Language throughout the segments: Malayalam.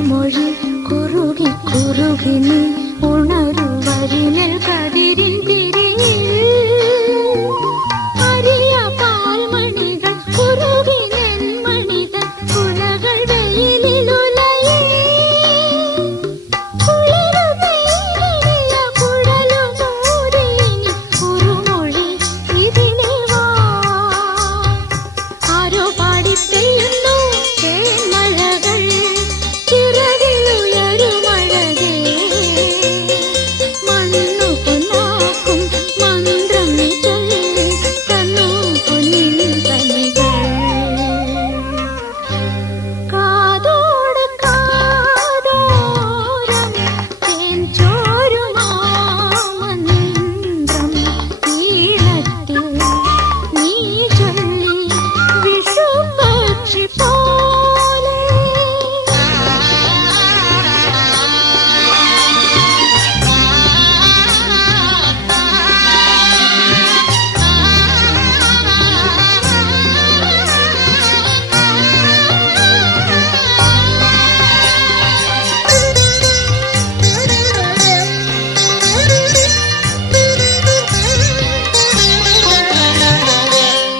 കുറുമൊഴി കുറുകി കുറുകി നീ ഉണരുവരിനിൽ കതിരിൻ തിരിയിൽ അരിയ പാൽമണികൾ കുറുകി നെന്മണികൾ കുലകൾ വെയിലിലുലയേ കുളിരുപെയ്തില്ല കുഴലുമൂരിനി കുറുമൊഴി ഇതിലെ വാ ആരോ പാടിപ്പെയ്യുന്നു തേന്മഴകൾ ചിറകിലുയരുമഴകേ മണ്ണു പൊന്നാക്കും മന്ത്രം നീ ചൊല്ലി തന്നു പൊന്നിൻ കനികൾ കാതോട് കാതോരം തേൻ ചോരുമാ മന്ത്രം ഈണത്തിൽ നീ ചൊല്ലി വിഷുപക്ഷി പോലെ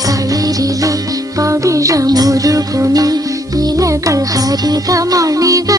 തളിരിലെ പവിഴമുരുകുമി ഇലകൾ ഹരിതമണികൾ